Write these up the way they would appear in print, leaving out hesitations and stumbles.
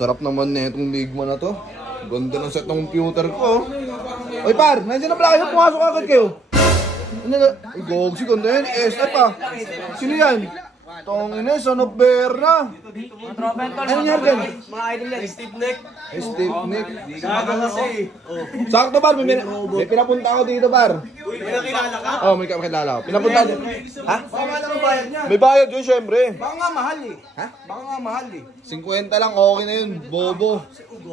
Sarap naman na itong Ligma na to. Ganda ng set ng computer ko. Oy par, nandiyan na pala kayo. Pumasok agad kayo. Ano na? Ay, gogsi, ganda yan. SF ah. Sino yan? Tong ina, son of bear na. Ano niya dyan? Mga idol yan, Steve Nick. Steve Nick. Gago kasi. Sakto bar, may pinapunta ako dito bar. May nakilala ka? Oh, may kakilala ako. Pinapunta ako. Ha? Baka nga lang bayad niya. May bayad yun, syempre. Baka nga mahal eh. Ha? Baka nga mahal eh. 50 lang, okay na yun. Bobo.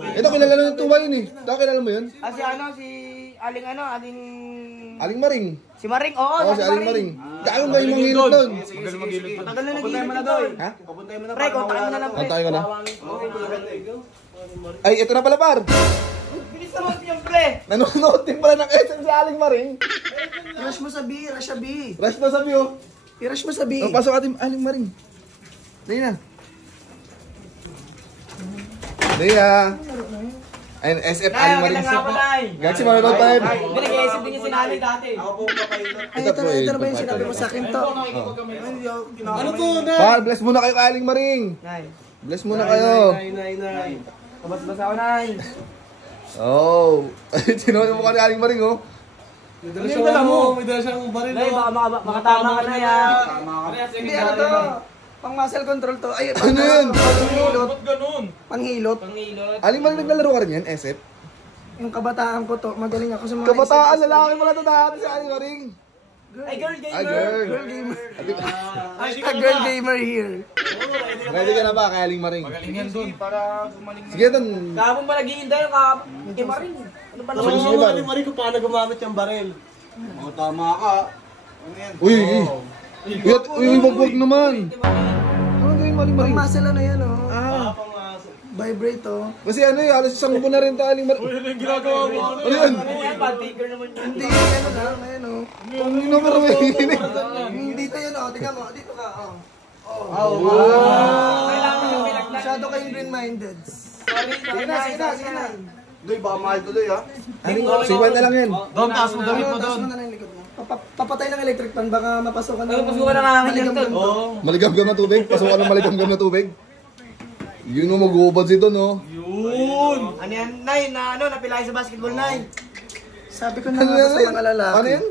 Ito, kilala na ng tuba yun eh. Ito, kilala mo yun? Si ano, si Aling ano, Aling... Aling Maring. Si Maring, oo. Oo, si Aling Maring. Kaya ba yung manghilot doon? Matagal na nag-iilip doon. Ha? Pre, kontakin mo na lang, pre. Kontakin ko na. Ay, ito na pala, par. Bilis naman yung pre. Nanonood din pala ng SM si Aling Maring. Rush mo sa B, rush sa B. Rush na sa view. I-rush mo sa B. Oh, pasok ating Aling Maring. Dali na. Dali na. Ayun, SF Aling Maring. Gaksi, manonood tayo. Binag-iisip din yung sinali dati. Ito na ba yung sinabi mo sa akin to? Ano to? Par, bless muna kayo kay Aling Maring. Bless muna kayo. Nay. Kabas-bas ako, Nay. Oh. Tinuha mo ka ni Aling Maring, oh. May dala siyang baril. Nay, baka makatama ka na yan. Hindi, ano to? Pang muscle control to. Ay, Ano yun? panghilot. Ganun. Panghilot. Pangilot. Aling Maring naglalaro ka rin yan, SF? Yung kabataan ko to. Magaling ako sa mga... Kabataan, lalaki pala ito dati si Aling Maring. Ay, girl gamer. Ay, girl. Girl gamer. Hashtag girl gamer here. Ready ka na ba kay Aling Maring? Galing yan dun. Sige, doon. Kahapon pa nag-iinday yung kahapon. Kay Maring. Ano pa Sige, naman? sige, par. Mari ko paano gumamit yung baril. Oh, tama ka. Uy, wag naman. Ano gawin mo, Aling Pang Maring? muscle ano yan, oh. Ah, Vibrate, oh. kasi ano eh, alas isang buwan na rin ta Aling Maring. Ano yung ginagawa mo? Ano yun? Ayan, bad figure naman yun. Hindi, ano lang, ayan, oh. Ang ino pero may hinig. Dito yun, oh. Tingnan mo, dito ka, oh. Kailangan yung pinagnan. Masyado kayong green-minded. Sige na. Doy, baka mahal to, Doy, ha? 50 lang yan. Doon, taas mo damit mo Taas doon. mo na lang yung likod mo. Papatay ng electric fan, baka mapasukan Ay, pasukan ng hangin yan, tol. Maligam-gam na tubig. Pasukan ng maligam-gam na tubig. Yun o, mag-uubad si Don, oh. Yun. Ano yan, Nay? Na ano, napilay sa basketball, Nay. Sabi ko na nga sa mga lalaki. Ano yan?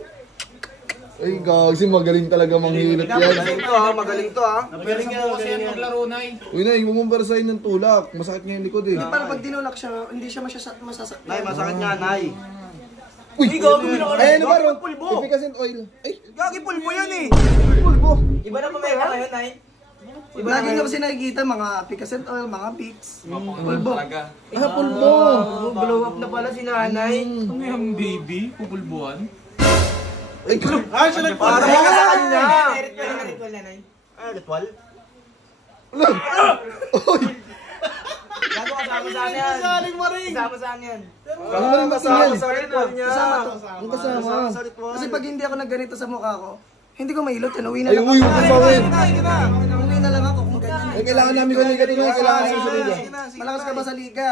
Ay, gagsi, magaling talaga manghilot yan. Magaling to, ha? Galing yan kasi yan maglaro na eh. Uy, na, yung mumbarsahin ng tulak. Masakit nga yung likod, eh. Para pag tinulak siya, hindi siya masasakit. Nay, masakit nga, Nay. Uy, gago, binaka na. ay, ano ba, Ron? Pulbo. Efficacent oil. Ay, Gagi, pulbo yan eh. pulbo. Iba na pameta ngayon, Nay. Lagi nyo kasi nakikita mga Picascent oil, mga Vicks. Pulbo. Ah, pulbo. Blow up na pala si Nanay. Ano yung baby? Pupulbuhan? Ay, Ah, siya nagpara. Ay, ka sa kanya. Ritual na, Nay. Ah, ritual? Uy, Gago, kasama saan yan? Kasama saan yan? ano ba yung kasama? Sa ritual niya. Kasama to. Ang kasama. Sa ritual. Kasi pag hindi ako nagganito sa mukha ko, hindi ko mailot yan. Uwi na Ay, lang uy, ako. kasawin. Uwi na lang ako kung ganyan. Ay, kailangan namin kung hindi ka tuloy. Kailangan namin sa liga. Malakas ka ba sa liga?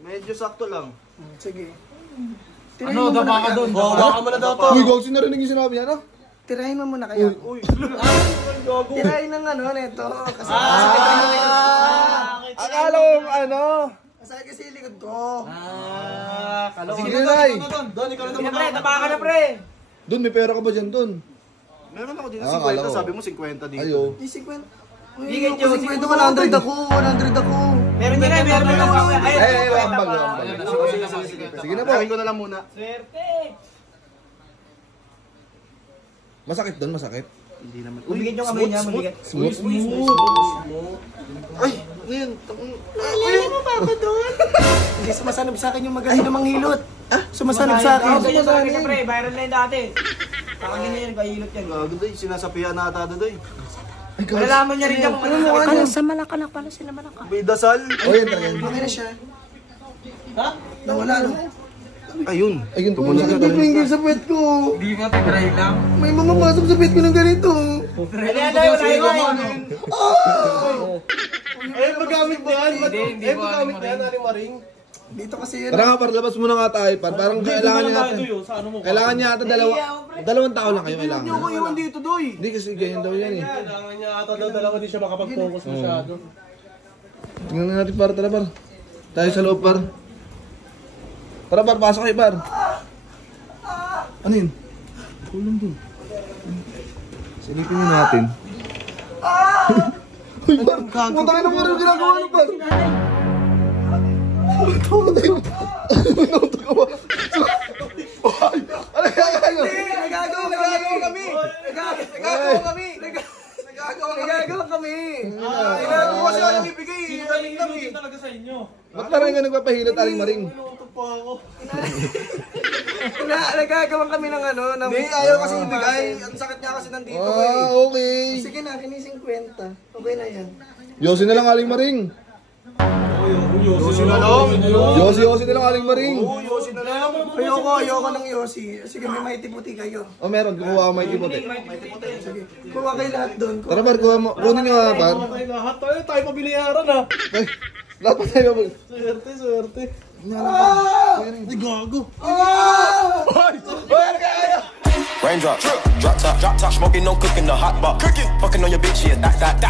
Medyo sakto lang. Sige. Ano, daba ka doon. Baka mo na daw to. Uy, gagsi na rin yung sinabi niya, no? Tirahin mo muna kaya. Tirahin ng ano nito. Kasi Akala ko ano. masakit kasi yung likod ko. Sige, Nay. Doon, ikaw na Sige, naman. pre, taba ka na, pre. Doon, may pera ka ba dyan, Doon? Meron ako dito, Ah, akala 50. ko. Sabi mo 50 dito. Ayo. Yung 50. Uy, Bigyan yung nyo, 50, 100 ako. 100 ako. Meron din na, meron din ako. Ay, ambag, pa. ambag. Sige na po. Gawin ko na lang muna. Swerte. Masakit doon, masakit. Hindi naman. Bumigit yung kamay niya, mabigat. Smooth. Ay, ano yun? Hindi sumasanib sa akin yung magaling na manghilot. Sumasanib sa akin. Sumasanib. Pre, viral na yun dati. Pakagin na yun, kahilot yan. Gago, Doy. Sinasapihan na ata, Doy. Malalaman niya rin niya kung ano. Sa Malacca pala sila Malacca. May dasal. Oh, yan talaga. Okay na siya. Nawala no? Ayun. Ayun, masakit yung finger sa pet ko. Hindi nga, tigray lang. May mga pasok sa pet ko ng ganito. Ano yan, Nay? Wala yun. Eh, magamit na yan. Hindi ko alam Maring. Dito kasi yun. Tara nga, par, labas muna nga tayo, par. Parang kailangan niya ata. Sa ano mo? Kailangan niya ata dalawang tao lang kayo kailangan. Hindi ako iwan dito, Doy. Hindi kasi ganyan daw yan eh. Kailangan niya ata daw dalawa di siya makapag-focus masyado. Tingnan natin para tala, par. Tayo sa loob, par. Tara, par, pasok kayo, par. Ano yun? Kulang doon. Silipin mo natin. Uy, par! Punta kayo na par yung ginagawa nyo, par! Nagagawa kami. Ginagawa siya lang ibigay. Sinunod talaga sa inyo. Ba't parang nga nagpapahilot, Aling Maring? Nagagawa kami ng ano. Hindi, ayaw kasi ibigay. Ang sakit niya kasi nandito Okay. Sige na, kinising kwenta. Okay na yan. Yosi na lang, Aling Maring. Yosi na lang. Yosi na lang, Aling Maring. Yosi na lang. Ayoko ng Yossi. Sige, may maiti-puti kayo. Oh, meron. Kumuha ka may puti. Sige, kuha kayo lahat doon. Tara, par. Kunin nyo nga, par. Lahat tayo pabiliyaran ha. Ay, lahat pa tayo. Swerte. Ay, gago. Raindrop, drop top, smoking, no cooking, the hot pot. Cooking, fucking on your bitch, yeah, that.